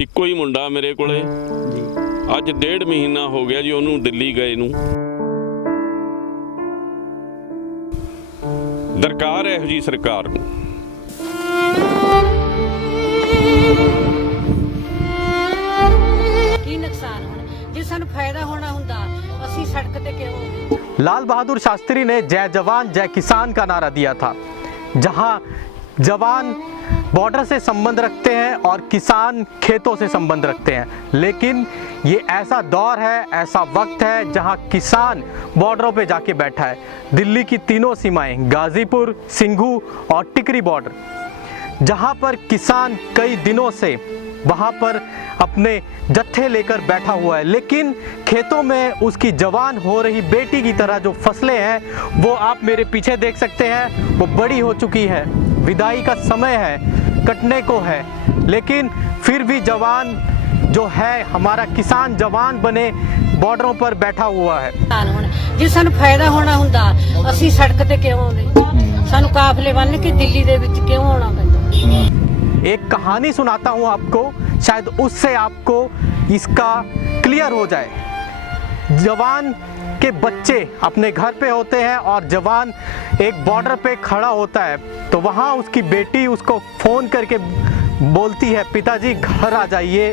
ਇੱਕੋ ਹੀ ਮੁੰਡਾ ਮੇਰੇ ਕੋਲੇ ਜੀ। ਅੱਜ 1.5 ਮਹੀਨਾ ਹੋ ਗਿਆ ਜੀ ਉਹਨੂੰ ਦਿੱਲੀ ਗਏ ਨੂੰ। ਦਰਕਾਰ ਇਹੋ ਜੀ ਸਰਕਾਰ ਨੂੰ। ਕੀ ਨੁਕਸਾਨ ਹੋਣਾ ਜੇ ਸਾਨੂੰ ਫਾਇਦਾ ਹੋਣਾ ਹੁੰਦਾ ਅਸੀਂ ਸੜਕ ਤੇ ਕਿਉਂ। लाल बहादुर शास्त्री ने जय जवान जय किसान का नारा दिया था, जहां जवान बॉर्डर से संबंध रखते हैं और किसान खेतों से संबंध रखते हैं। लेकिन ये ऐसा दौर है, ऐसा वक्त है जहां किसान बॉर्डरों पे जाके बैठा है। दिल्ली की तीनों सीमाएं, गाजीपुर, सिंघू और टिकरी बॉर्डर, जहां पर किसान कई दिनों से वहां पर अपने जत्थे लेकर बैठा हुआ है। लेकिन खेतों में उसकी जवान हो रही बेटी की तरह जो फसलें हैं वो आप मेरे पीछे देख सकते हैं, वो बड़ी हो चुकी है, विदाई का समय है, कटने को है। लेकिन फिर भी जवान जो है, हमारा किसान जवान बने बॉर्डरों पर बैठा हुआ है। ਜੇ ਸਾਨੂੰ ਫਾਇਦਾ ਹੋਣਾ ਹੁੰਦਾ ਅਸੀਂ ਸੜਕ ਤੇ ਕਿਉਂ ਆਉਂਦੇ। ਸਾਨੂੰ ਕਾਫਲੇ ਬੰਨ ਕੇ ਦਿੱਲੀ ਦੇ ਵਿੱਚ ਕਿਉਂ ਆਉਣਾ ਪੈਂਦਾ। एक कहानी सुनाता हूँ आपको, शायद उससे आपको इसका क्लियर हो जाए। जवान के बच्चे अपने घर पे होते हैं और जवान एक बॉर्डर पे खड़ा होता है, तो वहाँ उसकी बेटी उसको फ़ोन करके बोलती है, पिताजी घर आ जाइए,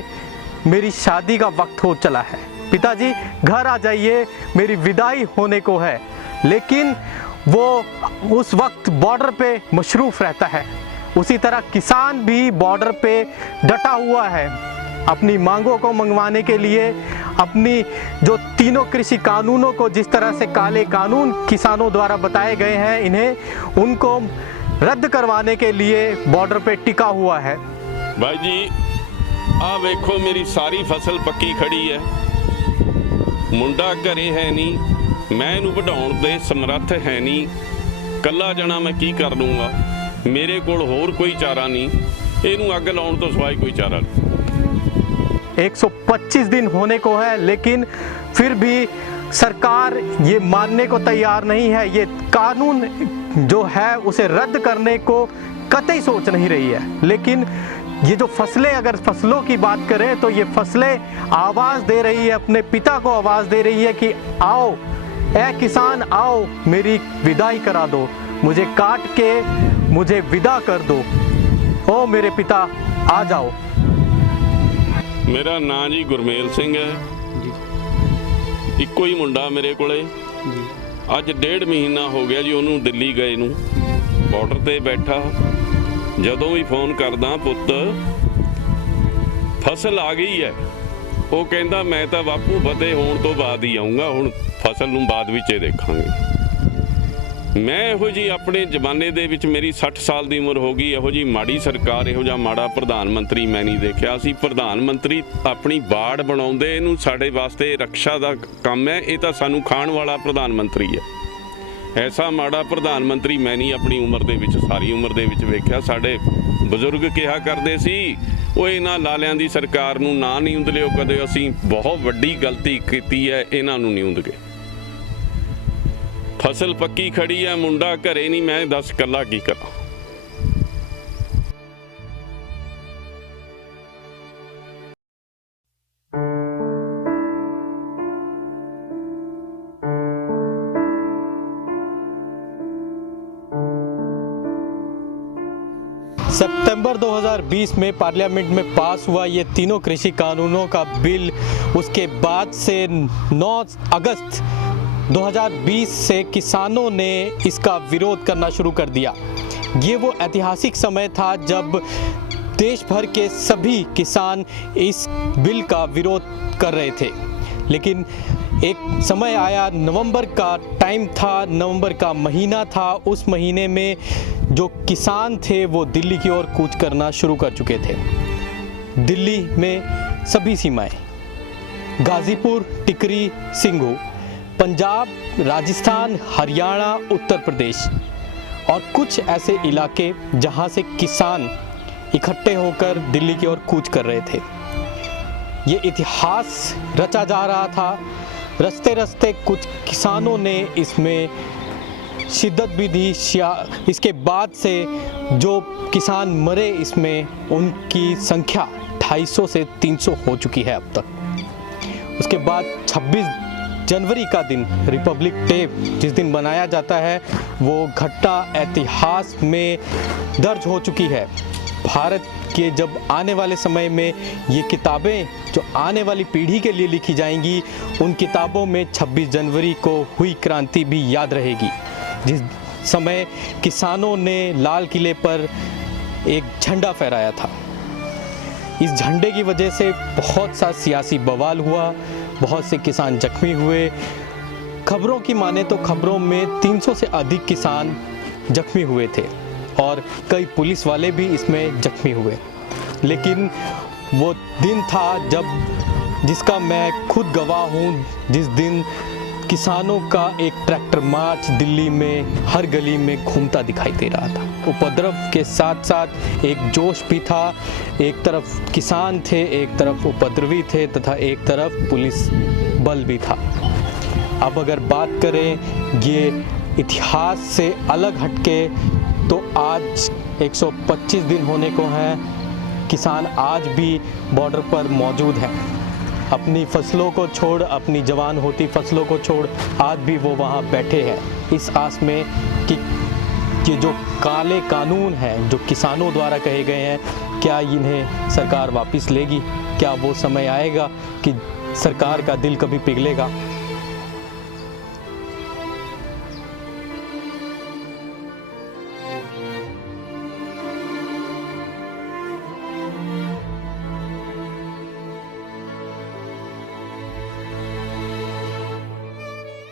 मेरी शादी का वक्त हो चला है, पिताजी घर आ जाइए, मेरी विदाई होने को है। लेकिन वो उस वक्त बॉर्डर पे मशरूफ़ रहता है। उसी तरह किसान भी बॉर्डर पे डटा हुआ है अपनी मांगों को मंगवाने के लिए। अपनी जो तीनों कृषि कानूनों को, जिस तरह से काले कानून किसानों द्वारा बताए गए हैं, इन्हें उनको रद्द करवाने के लिए बॉर्डर पे टिका हुआ है। भाई जी आ वेखो मेरी सारी फसल पक्की खड़ी है, मुंडा घरे है नहीं, मैं इनू वढाउण दे समर्थ है नहीं, कल्ला जना मैं की कर लूँगा, मेरे कोल होर कोई चारा नहीं, इनू अग लाउण तो सिवाय कोई चारा नहीं। 125 दिन होने को है, लेकिन फिर भी सरकार ये मानने को तैयार नहीं है। ये कानून जो है उसे रद्द करने को कतई सोच नहीं रही है। लेकिन ये जो फसलें, अगर फसलों की बात करें तो ये फसलें आवाज़ दे रही है, अपने पिता को आवाज़ दे रही है कि आओ ए किसान आओ, मेरी विदाई करा दो, मुझे काट के मुझे विदा कर दो, ओ मेरे पिता आ जाओ। मेरा नाम जी गुरमेल सिंह है जी। ਇੱਕੋ ਹੀ ਮੁੰਡਾ ਮੇਰੇ ਕੋਲੇ जी। ਅੱਜ 1.5 ਮਹੀਨਾ ਹੋ ਗਿਆ ਜੀ ਉਹਨੂੰ ਦਿੱਲੀ ਗਏ ਨੂੰ। ਬਾਰਡਰ ਤੇ ਬੈਠਾ, ਜਦੋਂ ਵੀ ਫੋਨ ਕਰਦਾ ਪੁੱਤ ਫਸਲ ਆ ਗਈ ਹੈ, ਉਹ ਕਹਿੰਦਾ ਮੈਂ ਤਾਂ ਬਾਪੂ ਫਤਿਹ ਹੋਣ ਤੋਂ ਬਾਅਦ ਹੀ ਆਉਂਗਾ, ਹੁਣ ਫਸਲ ਨੂੰ ਬਾਅਦ ਵਿੱਚ ਹੀ ਦੇਖਾਂਗੇ। मैं ਇਹੋ ਜੀ ਆਪਣੇ ਜ਼ਮਾਨੇ ਦੇ ਵਿੱਚ ਮੇਰੀ 60 ਸਾਲ ਦੀ ਉਮਰ ਹੋ ਗਈ, ਇਹੋ ਜੀ ਮਾੜੀ ਸਰਕਾਰ, ਇਹੋ ਜਿਹਾ ਮਾੜਾ ਪ੍ਰਧਾਨ ਮੰਤਰੀ ਮੈਂ ਨਹੀਂ ਦੇਖਿਆ। ਅਸੀਂ ਪ੍ਰਧਾਨ ਮੰਤਰੀ ਆਪਣੀ ਬਾੜ ਬਣਾਉਂਦੇ, ਇਹਨੂੰ ਸਾਡੇ ਵਾਸਤੇ ਰੱਖਿਆ ਦਾ ਕੰਮ ਹੈ, ਇਹ ਤਾਂ ਸਾਨੂੰ ਖਾਣ ਵਾਲਾ ਪ੍ਰਧਾਨ ਮੰਤਰੀ ਹੈ। ਐਸਾ ਮਾੜਾ ਪ੍ਰਧਾਨ ਮੰਤਰੀ ਮੈਂ ਨਹੀਂ ਆਪਣੀ ਉਮਰ ਦੇ ਵਿੱਚ, ਸਾਰੀ ਉਮਰ ਦੇ ਵਿੱਚ ਵੇਖਿਆ। ਸਾਡੇ ਬਜ਼ੁਰਗ ਕਿਹਾ ਕਰਦੇ ਸੀ, ਉਹ ਇਹਨਾਂ ਲਾਲਿਆਂ ਦੀ ਸਰਕਾਰ ਨੂੰ ਨਾ ਨਹੀਂ ਹੁੰਦ ਲਿਓ ਕਦੇ, ਅਸੀਂ ਬਹੁਤ ਵੱਡੀ ਗਲਤੀ ਕੀਤੀ ਹੈ, ਇਹਨਾਂ ਨੂੰ ਨਹੀਂ ਹੁੰਦਗੇ। फसल पक्की खड़ी है, मुंडा घरे नहीं, मैं दस कला की करा। सितंबर 2020 में पार्लियामेंट में पास हुआ ये तीनों कृषि कानूनों का बिल। उसके बाद से 9 अगस्त 2020 से किसानों ने इसका विरोध करना शुरू कर दिया। ये वो ऐतिहासिक समय था जब देश भर के सभी किसान इस बिल का विरोध कर रहे थे। लेकिन एक समय आया, नवंबर का टाइम था, नवंबर का महीना था। उस महीने में जो किसान थे वो दिल्ली की ओर कूच करना शुरू कर चुके थे। दिल्ली में सभी सीमाएं, गाजीपुर, टिकरी, सिंघू, पंजाब, राजस्थान, हरियाणा, उत्तर प्रदेश और कुछ ऐसे इलाके जहां से किसान इकट्ठे होकर दिल्ली की ओर कूच कर रहे थे। ये इतिहास रचा जा रहा था। रस्ते रस्ते कुछ किसानों ने इसमें शिद्दत भी दी। इसके बाद से जो किसान मरे इसमें, उनकी संख्या 250 से 300 हो चुकी है अब तक। उसके बाद 26 जनवरी का दिन रिपब्लिक डे जिस दिन मनाया जाता है, वो घटना इतिहास में दर्ज हो चुकी है। भारत के जब आने वाले समय में ये किताबें जो आने वाली पीढ़ी के लिए लिखी जाएंगी, उन किताबों में 26 जनवरी को हुई क्रांति भी याद रहेगी, जिस समय किसानों ने लाल किले पर एक झंडा फहराया था। इस झंडे की वजह से बहुत सा सियासी बवाल हुआ, बहुत से किसान जख्मी हुए। खबरों की माने तो खबरों में 300 से अधिक किसान जख्मी हुए थे और कई पुलिस वाले भी इसमें जख्मी हुए। लेकिन वो दिन था जिसका मैं खुद गवाह हूँ, जिस दिन किसानों का एक ट्रैक्टर मार्च दिल्ली में हर गली में घूमता दिखाई दे रहा था। उपद्रव के साथ साथ एक जोश भी था। एक तरफ किसान थे, एक तरफ उपद्रवी थे तथा एक तरफ पुलिस बल भी था। अब अगर बात करें ये इतिहास से अलग हटके, तो आज 125 दिन होने को हैं। किसान आज भी बॉर्डर पर मौजूद हैं। अपनी फसलों को छोड़, अपनी जवान होती फसलों को छोड़ आज भी वो वहाँ बैठे हैं, इस आस में कि ये जो काले कानून हैं जो किसानों द्वारा कहे गए हैं, क्या इन्हें सरकार वापस लेगी? क्या वो समय आएगा कि सरकार का दिल कभी पिघलेगा?